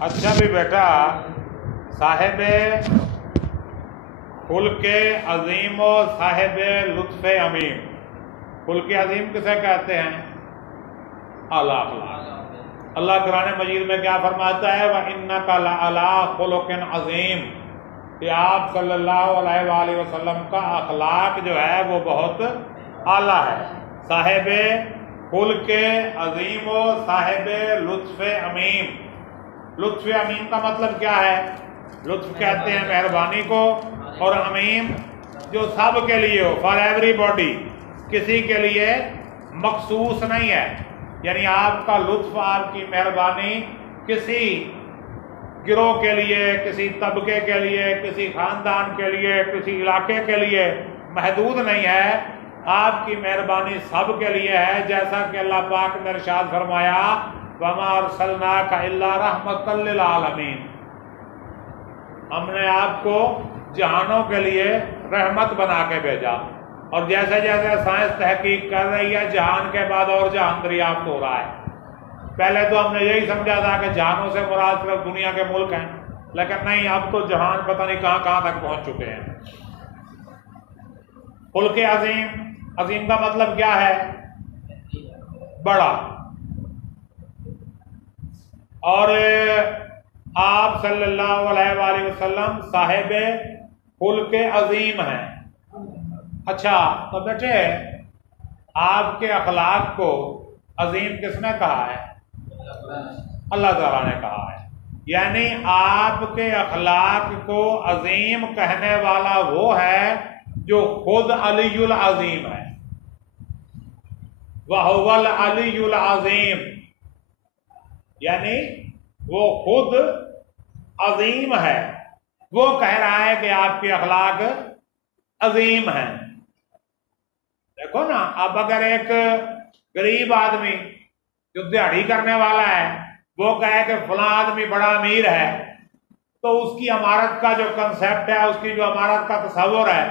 اچھا بھی بیٹا، صاحب خلق عظیم و صاحب لطف امیم، خلق عظیم کسے کہتے ہیں؟ اعلیٰ اخلاق۔ اللہ قرآن مجید میں کیا فرماتا ہے؟ وَإِنَّكَ لَعَلَىٰ خُلُقٍ عَظِيمٍ، کہ آپ صلی اللہ علیہ وآلہ وسلم کا اخلاق جو ہے وہ بہت اعلیٰ ہے۔ صاحب خلق عظیم و صاحب لطف امیم۔ لطف امیم کا مطلب کیا ہے؟ لطف کہتے ہیں مہربانی کو، اور امیم جو سب کے لیے ہو، فار ایوری باڈی، کسی کے لیے مخصوص نہیں ہے۔ یعنی آپ کا لطف، آپ کی مہربانی کسی گروہ کے لیے، کسی طبقے کے لیے، کسی خاندان کے لیے، کسی علاقے کے لیے محدود نہیں ہے، آپ کی مہربانی سب کے لیے ہے۔ جیسا کہ اللہ پاک نے ارشاد فرمایا وَمَا أَرْسَلْنَاكَ إِلَّا رَحْمَةً لِّلْعَالَمِينَ، ہم نے آپ کو جہانوں کے لیے رحمت بنا کے بھیجا۔ اور جیسے جیسے سائنس تحقیق کر رہی ہے، جہان کے بعد اور جہان دریافت ہو رہا ہے۔ پہلے تو ہم نے یہی سمجھا تھا کہ جہانوں سے مراد صرف دنیا کے ملک ہیں، لیکن نہیں، اب تو جہان پتہ نہیں کہاں کہاں تک پہنچ چکے ہیں۔ خلق عظیم، عظیم کا مطلب کیا ہے؟ بڑا۔ اور آپ صلی اللہ علیہ وآلہ وسلم صاحب خلق عظیم ہیں۔ اچھا تو بیٹے، آپ کے اخلاق کو عظیم کس نے کہا ہے؟ اللہ تعالیٰ نے کہا ہے۔ یعنی آپ کے اخلاق کو عظیم کہنے والا وہ ہے جو خود علی العظیم ہے۔ وَهُوَ الْعَلِيُّ الْعَظِيمُ، یعنی وہ خود عظیم ہے، وہ کہہ رہا ہے کہ آپ کے اخلاق عظیم ہیں۔ دیکھو نا، اب اگر ایک غریب آدمی جو دیہڑی کرنے والا ہے وہ کہے کہ فلاں آدمی بڑا امیر ہے، تو اس کی عمارت کا جو کنسیپٹ ہے، اس کی جو عمارت کا تصور ہے،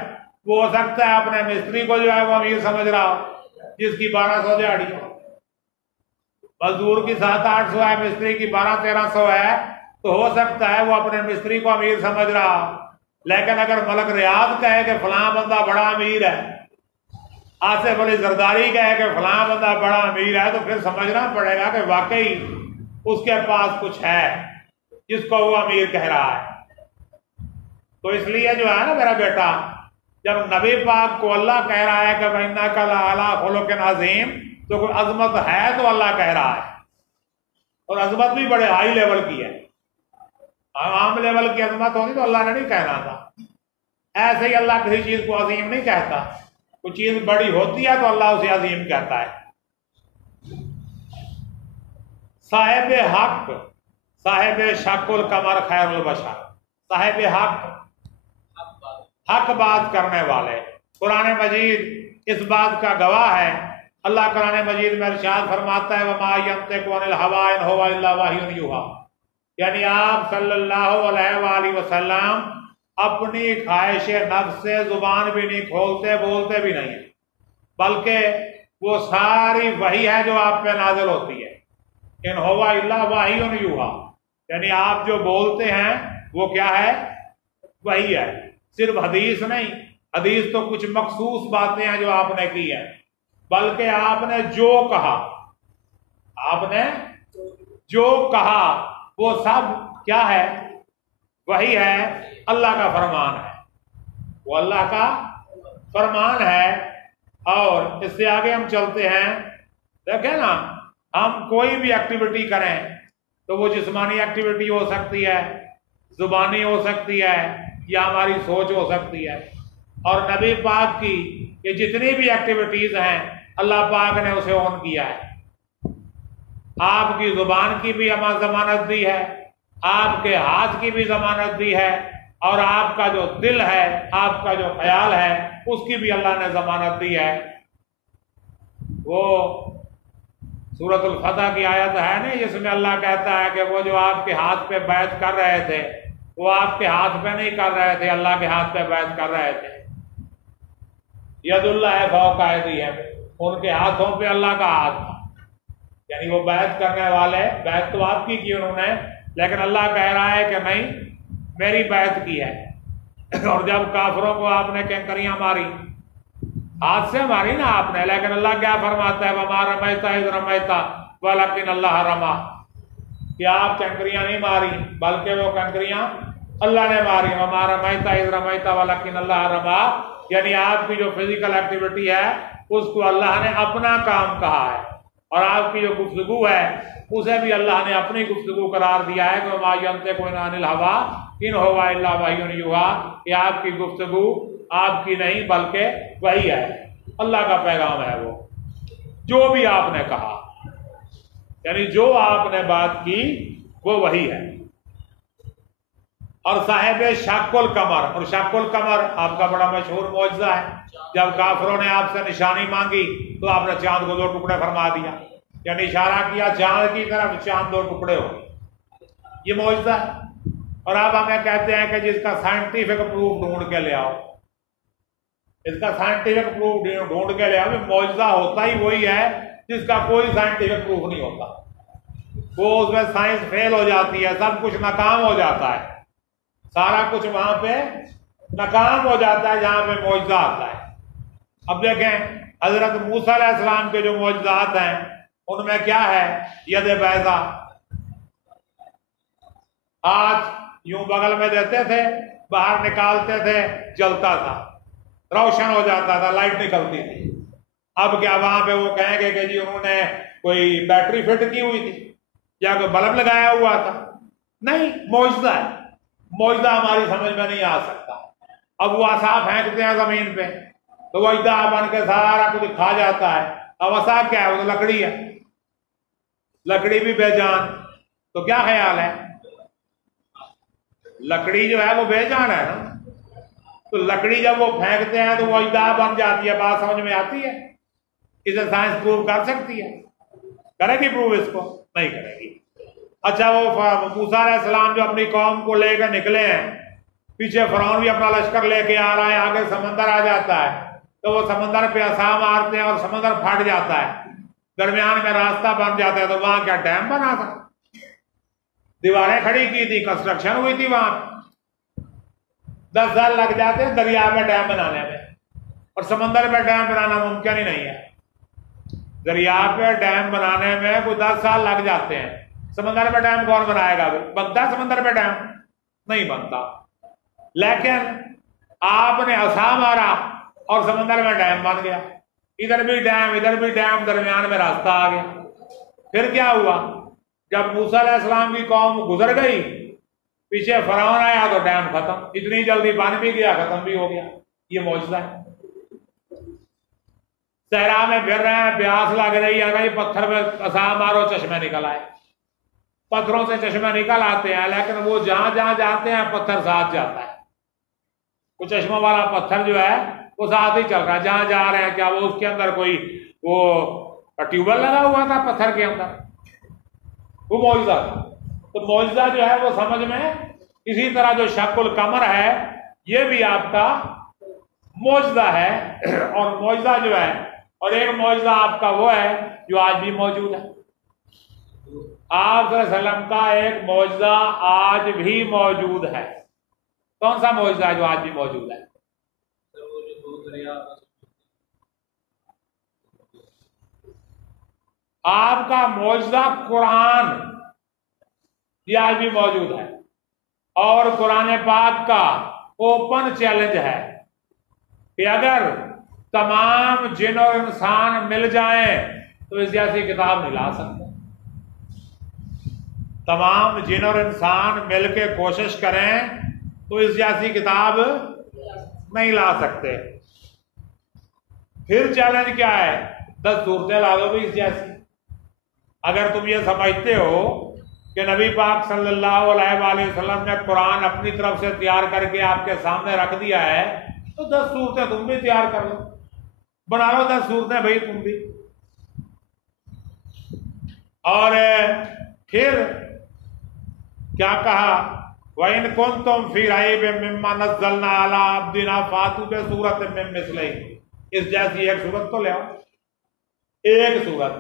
وہ ہو سکتا ہے اپنے مستری کو جو ہے وہ امیر سمجھ رہا ہو، جس کی 1200 دیہڑی ہے، مزدور کی 700-800 ہے، مستری کی 1200-1300 ہے، تو ہو سکتا ہے وہ اپنے مستری کو امیر سمجھ رہا ہو۔ لیکن اگر ملک ریاض کہے کہ فلاں بندہ بڑا امیر ہے، آصف علی زرداری کہے کہ فلاں بندہ بڑا امیر ہے، تو پھر سمجھنا پڑے گا کہ واقعی اس کے پاس کچھ ہے جس کو وہ امیر کہہ رہا ہے۔ تو اس لیے جو ہے نا میرا بیٹا، جب نبی پاک کو اللہ کہہ رہا ہے کہ وَإِنَّكَ لَعَلَىٰ خُلُقٍ عَظِيمٍ، تو کوئی عظمت ہے تو اللہ کہہ رہا ہے، اور عظمت بھی بڑے ہائی لیول کی ہے۔ عام لیول کی عظمت ہوتی تو اللہ نے نہیں کہنا تھا۔ ایسے ہی اللہ کسی چیز کو عظیم نہیں کہتا، کوئی چیز بڑی ہوتی ہے تو اللہ اسے عظیم کہتا ہے۔ صاحب حق، صاحب شک القمر خیر البشر، صاحب حق، حق بات کرنے والے۔ قرآن مجید اس بات کا گواہ ہے۔ اللہ قرآن مجید میں ارشاد فرماتا ہے وَمَا يَنطِقُ عَنِ الْهَوَىٰ إِنْ هُوَ إِلَّا وَحْيٌ يُوحَىٰ، یعنی آپ صلی اللہ علیہ وآلہ وسلم اپنی خواہش نفس سے زبان بھی نہیں کھولتے، بولتے بھی نہیں، بلکہ وہ ساری وحی ہے جو آپ پہ نازل ہوتی ہے۔ ان ہوا الا وحی یوحیٰ، یعنی آپ جو بولتے ہیں وہ کیا ہے؟ وحی ہے۔ صرف حدیث نہیں، حدیث تو کچھ مخصوص باتیں ہیں جو آپ نے کی ہیں، بلکہ آپ نے جو کہا، آپ نے جو کہا وہ سب کیا ہے؟ وہی ہے، اللہ کا فرمان ہے، وہ اللہ کا فرمان ہے۔ اور اس سے آگے ہم چلتے ہیں۔ دیکھیں نا، ہم کوئی بھی ایکٹیویٹی کریں تو وہ جسمانی ایکٹیویٹی ہو سکتی ہے، زبانی ہو سکتی ہے، یا ہماری سوچ ہو سکتی ہے۔ اور نبی پاک کی یہ جتنی بھی ایکٹیویٹیز ہیں اللہ پاک نے اسے اون کیا ہے۔ آپ کی زبان کی بھی ہمیں ضمانت دی ہے، آپ کے ہاتھ کی بھی ضمانت دی ہے، اور آپ کا جو دل ہے، آپ کا جو خیال ہے، اس کی بھی اللہ نے ضمانت دی ہے۔ وہ سورۃ الفتح کی آیت ہے نا، جس میں اللہ کہتا ہے کہ وہ جو آپ کے ہاتھ پہ بیعت کر رہے تھے، وہ آپ کے ہاتھ پہ نہیں کر رہے تھے، اللہ کے ہاتھ پہ بیعت کر رہے تھے۔ ید اللہ فوق ایدیہم، ان کے ہاتھوں پہ اللہ کا ہاتھ تھا، یعنی وہ بیعت کرنے والے، بیعت تو آپ کی انہوں نے، لیکن اللہ کہہ رہا ہے کہ نہیں، میری بیعت کی ہے۔ اور جب کافروں کو آپ نے کنکریاں ماری، ہاتھ سے ماری نا آپ نے، لیکن اللہ کیا فرماتا ہے، وَمَا رَمَيْتَ إِذْ رَمَيْتَ وَلَكِنَّ اللَّهَ رَمَى، کہ آپ کنکریاں نہیں ماری بلکہ وہ کنکریاں اللہ نے ماری۔ وَمَا رَمَيْتَ إِذْ رَمَيْتَ وَلَكِنَّ اللَّهَ رَمَى، یعنی آپ کی جو فزیکل ایکٹیویٹی ہے اس کو اللہ نے اپنا کام کہا ہے، اور آپ کی جو گفتگو ہے اسے بھی اللہ نے اپنی گفتگو قرار دیا ہے کہ وَمَا يَنطِقُ عَنِ الْهَوَىٰ إِنْ هُوَ إِلَّا وَحْيٌ يُوحَىٰ، کہ آپ کی گفتگو آپ کی نہیں بلکہ وحی ہے، اللہ کا پیغام ہے وہ، جو بھی آپ نے کہا، یعنی جو آپ نے بات کی وہ وہی ہے۔ اور صاحب شق القمر، اور شق القمر آپ کا بڑا مشہور معجزہ ہے، جب کافروں نے آپ سے نشانی مانگی تو آپ نے چاند کو 2 ٹکڑے فرما دیا، یعنی اشارہ کیا چاند کی طرف، چاند 2 ٹکڑے ہو گئے، یہ معجزہ ہے۔ اور آپ ہمیں کہتے ہیں کہ جس کا سائنٹیفک پروف ڈھونڈ کے لے آؤ، اس کا سائنٹیفک پروف ڈھونڈ کے لے آؤ۔ معجزہ ہوتا ہی وہی ہے جس کا کوئی سائنٹیفک پروف نہیں ہوتا، وہ اس میں سائنس فیل ہو جاتی ہے، سب کچھ ناکام ہو جاتا ہے، سارا کچھ وہاں پہ ناکام ہو جاتا ہے جہاں پہ معجزہ آتا ہے۔ اب دیکھیں حضرت موسیٰ علیہ السلام کے جو معجزات ہیں ان میں کیا ہے، ید بیضا، ہاتھ یوں بغل میں دیتے تھے، باہر نکالتے تھے، جلتا تھا، روشن ہو جاتا تھا، لائٹ نکلتی تھی۔ اب کیا وہاں پہ وہ کہیں گے کہ جی انہوں نے کوئی بیٹری فٹ کی ہوئی تھی یا کوئی بلب لگایا ہوا تھا؟ نہیں، معجزہ ہے، معجزہ ہماری سمجھ میں نہیں آ سکتا۔ اب وہ عصا پھینکتے ہیں زمین پہ تو وہ اجدہا بن کے سارا کچھ کھا جاتا ہے۔ اب عصا کیا ہے، وہ تو لکڑی ہے، لکڑی بھی بے جان، تو کیا خیال ہے، لکڑی جو ہے وہ بے جان ہے نا، تو لکڑی جب وہ پھینکتے ہیں تو وہ اجدہا بن جاتی ہے، بات سمجھ میں آتی ہے؟ اسے سائنس پروو کر سکتی ہے؟ کرے گی پروو اس کو؟ نہیں کرے گی۔ اچھا وہ موسیٰ علیہ السلام جو اپنی قوم کو لے کر نکلے ہیں، پیچھے فرعون بھی اپنا لشکر لے کے آ رہا ہے، آگے سمندر آ جاتا ہے تو وہ سمندر پہ عصا مارتے ہیں اور سمندر پھٹ جاتا ہے، درمیان میں راستہ بن جاتا ہے، تو وہاں کیا ڈیم بنا تھا؟ دیواریں کھڑی کی تھی، کنسٹرکشن ہوئی تھی، وہاں 10 سال لگ جاتے ہیں دریا میں ڈیم بنانے میں، اور سمندر پہ ڈیم بنانا ممکن ہی نہیں ہے۔ دریا پہ ڈیم بنانے میں کوئی 10 سال لگ جاتے ہیں، سمندر پہ ڈیم کون بنائے گا؟ بنتا ہے سمندر پہ ڈیم؟ نہیں بنتا۔ لیکن آپ نے عصا مارا اور سمندر میں ڈیم بن گیا، ادھر بھی ڈیم ادھر بھی ڈیم، درمیان میں راستہ آ گیا۔ پھر کیا ہوا، جب موسیٰ علیہ السلام کی قوم گزر گئی، پیچھے فرعون آیا تو ڈیم ختم، اتنی جلدی بن بھی گیا، ختم بھی ہو گیا۔ یہ معجزہ ہے۔ صحرا میں پھر رہے ہیں، پیاس لگ رہی ہے، بھائی پتھر پہ عصا مارو، چشمے نکل آئے، پتھروں سے چشمے نکل آتے ہیں، لیکن وہ جہاں جہاں جاتے ہیں پتھر ساتھ جاتا ہے، وہ چشموں والا پتھر جو ہے وہ ساتھ ہی چل رہا ہے، جہاں جا رہے ہیں۔ کیا وہ اس کے اندر کوئی وہ ٹیوبویل لگا ہوا تھا پتھر کے اندر؟ وہ معجزہ تھا۔ تو معجزہ جو ہے وہ سمجھ میں، اسی طرح جو شق القمر ہے یہ بھی آپ کا معجزہ ہے، اور معجزہ جو ہے، اور ایک معجزہ آپ کا وہ ہے جو آج بھی موجود ہے۔ آپ صلی اللہ علیہ وسلم کا ایک معجزہ آج بھی موجود ہے۔ کون سا معجزہ ہے جو آج بھی موجود ہے؟ آپ کا معجزہ قرآن، یہ آج بھی موجود ہے، اور قرآن پاک کا اوپن چیلنج ہے کہ اگر تمام جن اور انسان مل جائیں تو اس جیسی کتاب نہیں لا سکتے۔ تمام جن اور انسان مل کے کوشش کریں تو اس جیسی کتاب نہیں لا سکتے۔ پھر چیلنج کیا ہے؟ 10 صورتیں لا دو بھی اس جیسی۔ اگر تم یہ سمجھتے ہو کہ نبی پاک صلی اللہ علیہ وآلہ وسلم نے قرآن اپنی طرف سے تیار کر کے آپ کے سامنے رکھ دیا ہے تو 10 صورتیں تم بھی تیار کر لو، بنا لو 10 صورتیں بھائی تم بھی۔ اور پھر کیا کہا، وَإِن كُنتُمْ فِي رَيْبٍ مِّمَّا نَزَّلْنَا عَلَىٰ عَبْدِنَا فَأْتُوا بِسُورَةٍ مِّن مِّثْلِهِ، اس جیسی ایک صورت تو لے آؤ۔ ایک صورت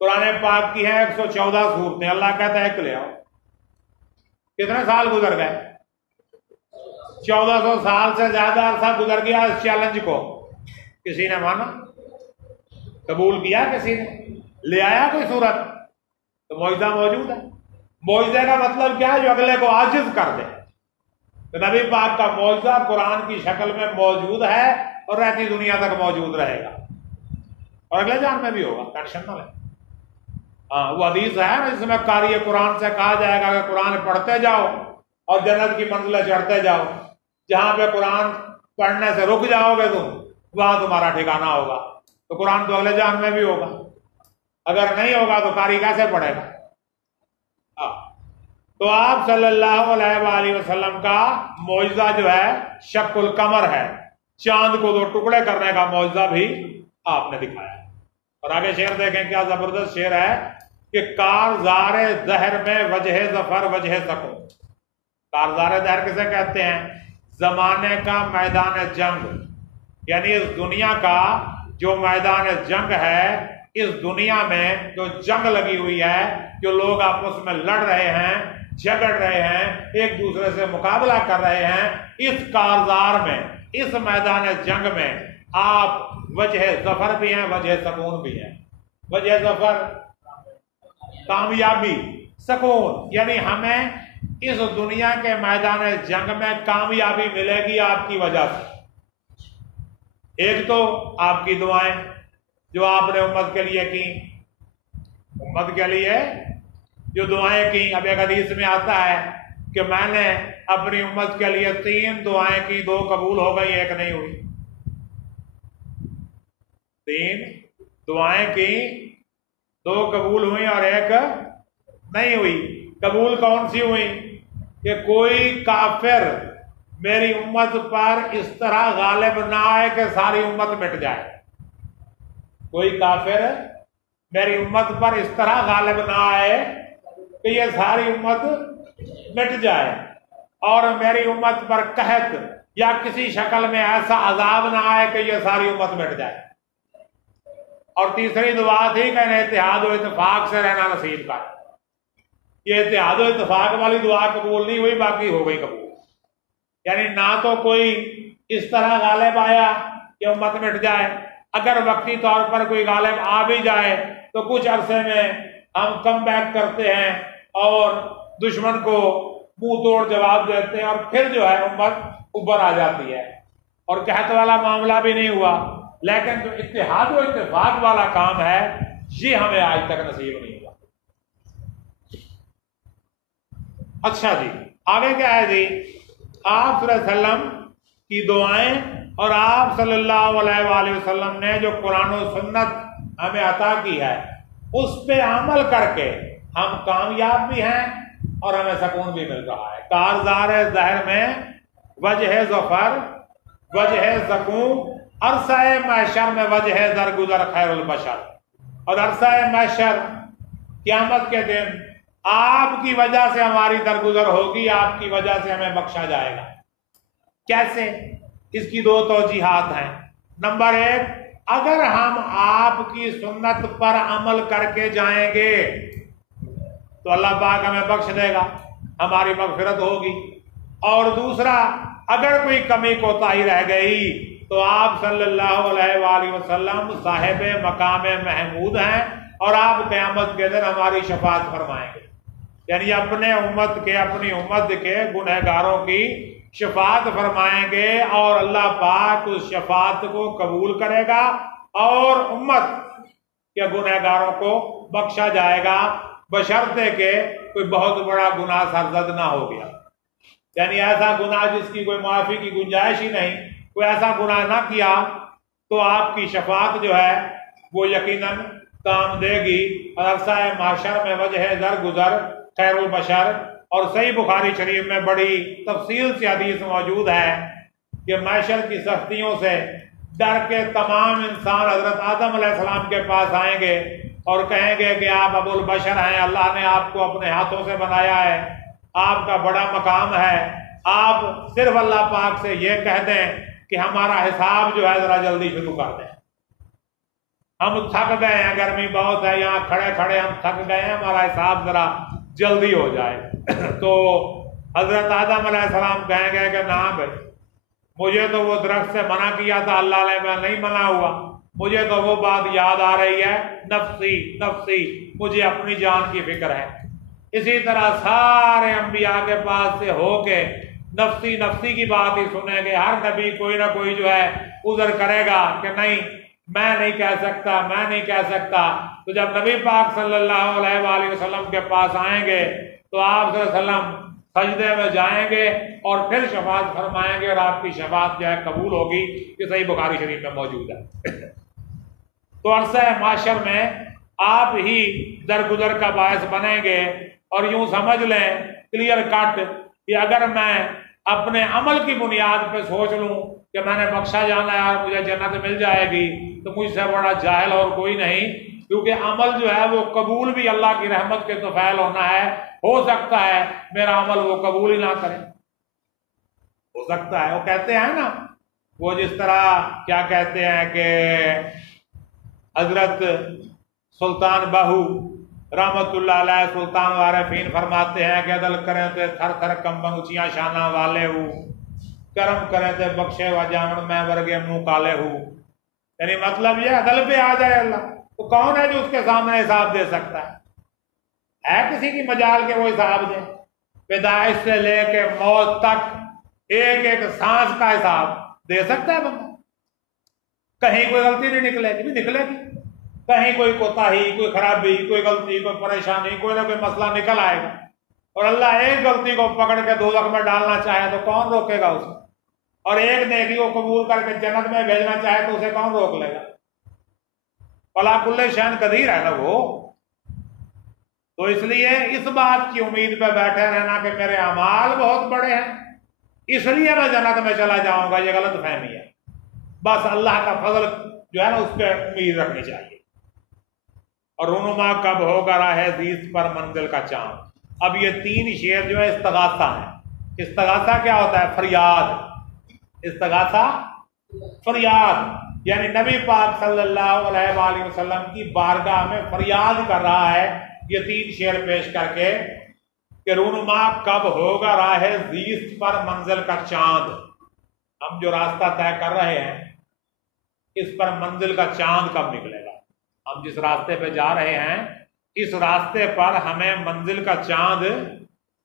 قرآن پاک کی ہے 114 صورتیں، اللہ کہتا ہے ایک لے آؤ۔ کتنے سال گزر گئے؟ 1400 سال سے زیادہ عرصہ گزر گیا اس چیلنج کو. کسی نے مانا؟ قبول کیا کسی نے؟ لے آیا کوئی صورت؟ تو معجزہ موجود ہے. معجزے کا مطلب کیا ہے؟ جو اگلے کو عاجز کر دے. تو نبی پاک کا معجزہ قرآن کی شکل میں موجود ہے اور رہتی دنیا تک موجود رہے گا اور اگلے جان میں بھی ہوگا. ٹینشن نہ لیں. ہاں وہ حدیث ہے نا جس میں قاری قرآن سے کہا جائے گا کہ قرآن پڑھتے جاؤ اور جنت کی منزلیں چڑھتے جاؤ. جہاں پہ قرآن پڑھنے سے رک جاؤ گے تم وہاں تمہارا ٹھکانہ ہوگا. تو قرآن تو اگلے جان میں بھی ہوگا. اگر نہیں ہوگا تو قاری کیسے پڑھے گا؟ تو آپ صلی اللہ علیہ وآلہ وسلم کا معجزہ جو ہے شق القمر ہے. چاند کو 2 ٹکڑے کرنے کا معجزہ بھی آپ نے دکھایا ہے. اور آگے شعر دیکھیں کیا زبردست شعر ہے کہ کارزار دہر میں وجہ ظفر وجہ سکون. کارزار دہر کسے کہتے ہیں؟ زمانے کا میدان جنگ. یعنی اس دنیا کا جو میدان جنگ ہے، اس دنیا میں جو جنگ لگی ہوئی ہے، جو لوگ آپس میں لڑ رہے ہیں، جھگڑ رہے ہیں، ایک دوسرے سے مقابلہ کر رہے ہیں، اس کارزار میں، اس میدان جنگ میں آپ وجہ ظفر بھی ہیں، وجہ سکون بھی ہیں. وجہ ظفر کامیابی، سکون یعنی ہمیں اس دنیا کے میدان جنگ میں کامیابی ملے گی آپ کی وجہ سے. ایک تو آپ کی دعائیں جو آپ نے امت کے لیے کی، امت کے لیے جو دعائیں کی. اب ایک حدیث میں آتا ہے کہ میں نے اپنی امت کے لیے 3 دعائیں کی، 2 قبول ہو گئی، 1 نہیں ہوئی. 3 دعائیں کی، 2 قبول ہوئی اور 1 نہیں ہوئی. قبول کون سی ہوئی؟ کہ کوئی کافر میری امت پر اس طرح غالب نہ آئے کہ ساری امت مٹ جائے. کوئی کافر میری امت پر اس طرح غالب نہ آئے کہ یہ ساری امت مٹ جائے، اور میری امت پر قحط یا کسی شکل میں ایسا عذاب نہ آئے کہ یہ ساری امت مٹ جائے. اور تیسری دعا تھی کہ انہیں اتحاد و اتفاق سے رہنا نصیب کا. یہ اتحاد و اتفاق والی دعا قبول نہیں ہوئی، باقی ہو گئی قبول. یعنی نہ تو کوئی اس طرح غالب آیا کہ امت مٹ جائے، اگر وقتی طور پر کوئی غالب آ بھی جائے تو کچھ عرصے میں ہم کم بیک کرتے ہیں اور دشمن کو منہ توڑ جواب دیتے ہیں، اور پھر جو ہے امت اوپر آ جاتی ہے. اور قحط والا معاملہ بھی نہیں ہوا. لیکن جو اتحاد و اتفاق والا کام ہے یہ ہمیں آج تک نصیب نہیں ہوا. اچھا جی، آگے کیا ہے جی؟ آپ صلی اللہ علیہ وسلم کی دعائیں اور آپ صلی اللہ علیہ وآلہ وسلم نے جو قرآن و سنت ہمیں عطا کی ہے اس پہ عمل کر کے ہم کامیاب بھی ہیں اور ہمیں سکون بھی مل رہا ہے. کارزار ظاہر میں وجہ ظفر وجہ سکون، عرصہ محشر میں وجہ درگزر خیر البشر. اور عرصہ محشر قیامت کے دن آپ کی وجہ سے ہماری درگزر ہوگی، آپ کی وجہ سے ہمیں بخشا جائے گا. کیسے؟ اس کی 2 توجیحات ہیں. نمبر 1، اگر ہم آپ کی سنت پر عمل کر کے جائیں گے تو اللہ پاک ہمیں بخش دے گا، ہماری مغفرت ہوگی. اور دوسرا، اگر کوئی کمی کوتاہی رہ گئی تو آپ صلی اللہ علیہ وآلہ وسلم صاحب مقام محمود ہیں اور آپ قیامت کے دن ہماری شفاعت فرمائیں گے. یعنی اپنی امت کے گنہگاروں کی شفاعت فرمائیں گے اور اللہ پاک اس شفاعت کو قبول کرے گا اور امت کے گنہگاروں کو بخشا جائے گا، بشرطے کہ کوئی بہت بڑا گناہ سرزد نہ ہو گیا. یعنی ایسا گناہ جس کی کوئی معافی کی گنجائش ہی نہیں، کوئی ایسا گناہ نہ کیا تو آپ کی شفاعت جو ہے وہ یقیناً کام دے گی. اور عرصہ محشر میں وجہ درگزر خیر البشر. اور صحیح بخاری شریف میں بڑی تفصیل سے حدیث موجود ہے کہ محشر کی سختیوں سے ڈر کے تمام انسان حضرت آدم علیہ السلام کے پاس آئیں گے اور کہیں گے کہ آپ ابو البشر ہیں، اللہ نے آپ کو اپنے ہاتھوں سے بنایا ہے، آپ کا بڑا مقام ہے، آپ صرف اللہ پاک سے یہ کہہ دیں کہ ہمارا حساب جو ہے ذرا جلدی شروع کر دیں، ہم تھک گئے ہیں، گرمی بہت ہے، یہاں کھڑے کھڑے ہم تھک گئے ہیں، ہمارا حساب ذرا جلدی ہو جائے. تو حضرت آدم علیہ السلام کہیں گے کہ نہ بھائی، مجھے تو وہ درخت سے منع کیا تھا اللہ نے، میں نہیں منع ہوا، مجھے تو وہ بات یاد آ رہی ہے، نفسی نفسی، مجھے اپنی جان کی فکر ہے۔ اسی طرح سارے انبیاء کے پاس سے ہو کے نفسی نفسی کی بات ہی سنیں گے۔ ہر نبی کوئی نہ کوئی جو ہے عذر کرے گا کہ نہیں میں نہیں کہہ سکتا، میں نہیں کہہ سکتا۔ تو جب نبی پاک صلی اللہ علیہ وآلہ وسلم کے پاس آئیں گے تو آپ صلی اللہ علیہ وسلم سجدے میں جائیں گے اور پھر شفاعت فرمائیں گے، اور آپ کی شفاعت جو ہے قبول ہوگی، یہ صحیح بخاری شریف میں موجود ہے۔ تو عرصہ معاشر میں آپ ہی درگزر کا باعث بنیں گے، اور یوں سمجھ لیں کلیئر کٹ کہ اگر میں اپنے عمل کی بنیاد پہ سوچ لوں کہ میں نے بخشا جانا ہے اور مجھے جنت مل جائے گی، تو مجھ سے بڑا جاہل اور کوئی نہیں، کیونکہ عمل جو ہے وہ قبول بھی اللہ کی رحمت کے طفیل ہونا ہے۔ ہو سکتا ہے میرا عمل وہ قبول ہی نہ کرے، ہو سکتا ہے۔ وہ کہتے ہیں نا، وہ جس طرح کیا کہتے ہیں کہ حضرت سلطان باہو رحمت اللہ علیہ سلطان وارفین فرماتے ہیں کہ عدل کریں تے تھر تھر کمبن اچیاں شانہ والے ہو، کرم کریں تے بخشے و جامن میں ورگے منہ کالے ہو۔ یعنی مطلب یہ عدل پہ آ جائے اللہ، تو کون ہے جو اس کے سامنے حساب دے سکتا ہے کسی کی مجال کے وہ حساب دے؟ پیدائش سے لے کے موت تک ایک ایک سانس کا حساب دے سکتا ہے بندہ؟ کہیں کوئی غلطی نہیں نکلے گی، بھی نکلے گی، کہیں کوئی کوتاہی، کوئی خرابی، کوئی غلطی، کوئی پریشانی، کوئی نہ کوئی مسئلہ نکل آئے گا، اور اللہ ایک غلطی کو پکڑ کے دوزخ میں ڈالنا چاہے تو کون روکے گا اسے؟ اور ایک نیکی کو قبول کر کے جنت میں بھیجنا چاہے تو اسے کون روک لے گا؟ فلا کل شین قدیر ہے نا وہ۔ تو اس لیے اس بات کی امید پہ بیٹھے رہنا کہ میرے اعمال بہت بڑے ہیں اس لیے میں جنت میں چلا جاؤں گا، یہ غلط فہمی ہے۔ بس اللہ کا فضل جو ہے نا اس پہ امید رکھنی چاہیے۔ اور رونما کب ہوگا راہ زیست پر منزل کا چاند۔ اب یہ تین شعر جو ہے استغاثہ ہیں۔ استغاثہ کیا ہوتا ہے؟ فریاد۔ استغاثہ فریاد، یعنی نبی پاک صلی اللہ علیہ وآلہ وسلم کی بارگاہ میں فریاد کر رہا ہے یہ تین شعر پیش کر کے کہ رونما کب ہوگا راہ زیست پر منزل کا چاند۔ ہم جو راستہ طے کر رہے ہیں اس پر منزل کا چاند کب نکلے گا؟ ہم جس راستے پہ جا رہے ہیں اس راستے پر ہمیں منزل کا چاند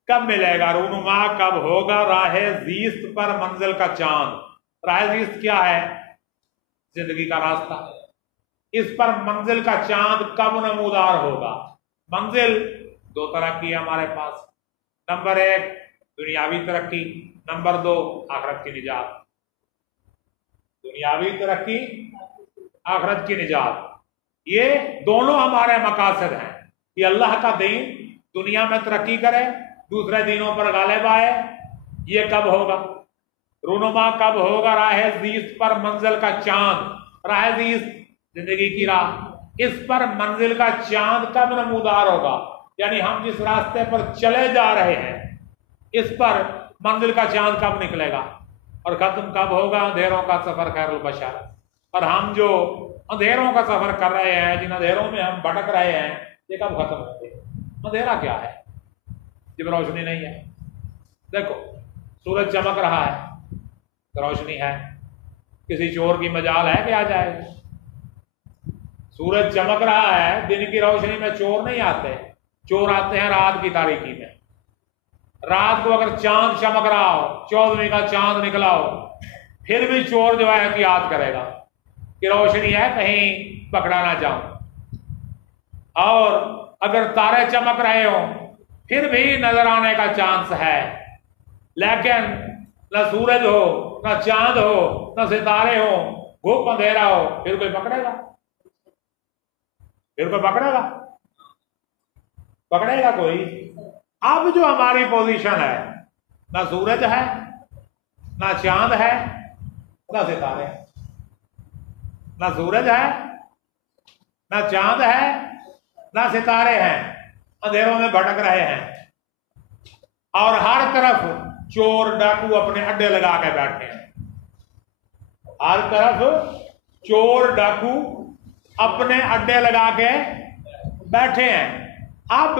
کب ملے گا؟ رونما کب ہوگا راہ زیست پر منزل کا چاند۔ راہ زیست کیا ہے؟ زندگی کا راستہ۔ اس پر منزل کا چاند کب نمودار ہوگا؟ منزل دو طرح کی ہے ہمارے پاس، نمبر ایک دنیاوی ترقی، نمبر دو آخرت کی نجات۔ دنیاوی ترقی، آخرت کی نجات، یہ دونوں ہمارے مقاصد ہیں کہ اللہ کا دین دنیا میں ترقی کرے، دوسرے دینوں پر غالب آئے۔ یہ کب ہوگا؟ رونما کب ہوگا راہ زیست پر منزل کا چاند۔ راہ زیست زندگی کی راہ، اس پر منزل کا چاند کب نمودار ہوگا؟ یعنی ہم جس راستے پر چلے جا رہے ہیں اس پر منزل کا چاند کب نکلے گا؟ اور ختم کب ہوگا؟ اندھیروں کا سفر خیر البشر۔ اور ہم جو اندھیروں کا سفر کر رہے ہیں، جن اندھیروں میں ہم بھٹک رہے ہیں، یہ کب ختم ہوں گے؟ اندھیرا کیا ہے جب روشنی نہیں ہے؟ دیکھو سورج چمک رہا ہے تو روشنی ہے، کسی چور کی مجال ہے کہ آ جائے گا؟ سورج چمک رہا ہے، دن کی روشنی میں چور نہیں آتے، چور آتے ہیں رات کی تاریکی میں۔ رات کو اگر چاند چمک رہا ہو، 14ویں کا چاند نکلا ہو، پھر بھی چور جو ہے احتیاط کرے گا کہ روشنی ہے کہیں پکڑا نہ جاؤں۔ اور اگر تارے چمک رہے ہوں پھر بھی نظر آنے کا چانس ہے، لیکن نہ سورج ہو، نہ چاند ہو، نہ ستارے ہو، گھوپ اندھیرا ہو، پھر کوئی پکڑے گا؟ پھر کوئی پکڑے گا؟ پکڑے گا کوئی؟ اب جو ہماری پوزیشن ہے، نہ سورج ہے، نہ چاند ہے، نہ ستارے ہیں۔ نہ سورج ہے، نہ چاند ہے، نہ ستارے ہیں، اندھیروں میں بھٹک رہے ہیں، اور ہر طرف چور ڈاکو اپنے اڈے لگا کے بیٹھے ہیں۔ ہر طرف چور ڈاکو اپنے اڈے لگا کے بیٹھے ہیں۔ اب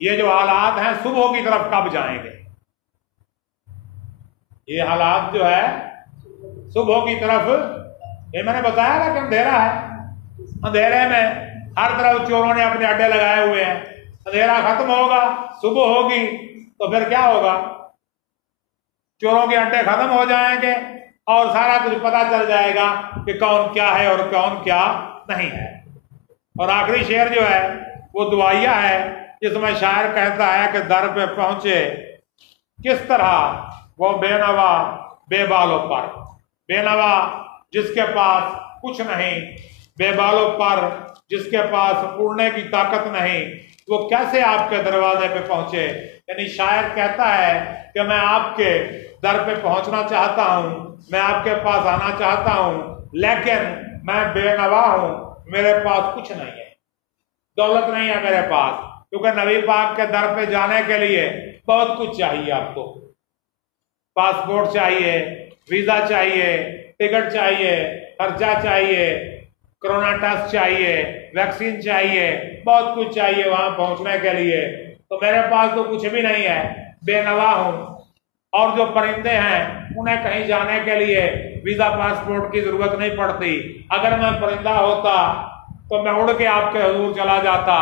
یہ جو حالات ہیں صبح کی طرف کب جائیں گے؟ یہ حالات جو ہے صبح کی طرف، یہ میں نے بتایا نا کہ اندھیرا ہے، اندھیرے میں ہر طرف چوروں نے اپنے اڈے لگائے ہوئے ہیں، اندھیرا ختم ہوگا، صبح ہوگی تو پھر کیا ہوگا؟ چوروں کے اڈے ختم ہو جائیں گے اور سارا کچھ پتا چل جائے گا کہ کون کیا ہے اور کون کیا نہیں ہے۔ اور آخری شعر جو ہے وہ دعائیہ ہے، جس میں شاعر کہتا ہے کہ در پہ پہنچے کس طرح وہ بے نوا بے بالوں پر، بے نوا جس کے پاس کچھ نہیں، بے بالوں پر جس کے پاس اڑنے کی طاقت نہیں، وہ کیسے آپ کے دروازے پہ پہنچے؟ یعنی شاعر کہتا ہے کہ میں آپ کے در پہ پہنچنا چاہتا ہوں، میں آپ کے پاس آنا چاہتا ہوں، لیکن میں بے نوا ہوں، میرے پاس کچھ نہیں ہے، دولت نہیں ہے میرے پاس، کیونکہ نبی پاک کے در پہ جانے کے لیے بہت کچھ چاہیے آپ کو، پاسپورٹ چاہیے، ویزا چاہیے، ٹکٹ چاہیے، خرچہ چاہیے، کرونا ٹیسٹ چاہیے، ویکسین چاہیے، بہت کچھ چاہیے وہاں پہنچنے کے لیے، تو میرے پاس تو کچھ بھی نہیں ہے، بے نوا ہوں۔ اور جو پرندے ہیں انہیں کہیں جانے کے لیے ویزا پاسپورٹ کی ضرورت نہیں پڑتی، اگر میں پرندہ ہوتا تو میں اڑ کے آپ کے حضور چلا جاتا،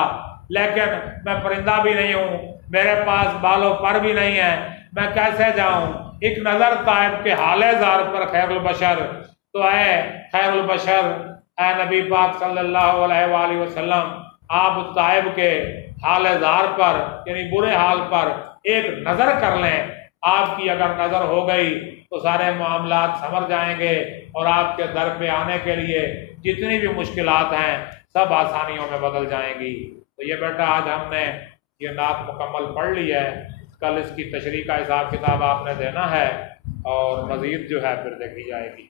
لیکن میں پرندہ بھی نہیں ہوں، میرے پاس بالوں پر بھی نہیں ہے، میں کیسے جاؤں؟ ایک نظر طائب کے حال زار پر خیر البشر، تو اے خیر البشر، اے نبی پاک صلی اللہ علیہ وآلہ وسلم، آپ طائب کے حال زار پر یعنی برے حال پر ایک نظر کر لیں، آپ کی اگر نظر ہو گئی تو سارے معاملات سمجھ جائیں گے، اور آپ کے در پہ آنے کے لیے جتنی بھی مشکلات ہیں سب آسانیوں میں بدل جائیں گی۔ تو یہ بیٹا آج ہم نے یہ نعت مکمل پڑھ لی ہے، کل اس کی تشریح کا حساب کتاب آپ نے دینا ہے، اور مزید جو ہے پھر دیکھی جائے گی۔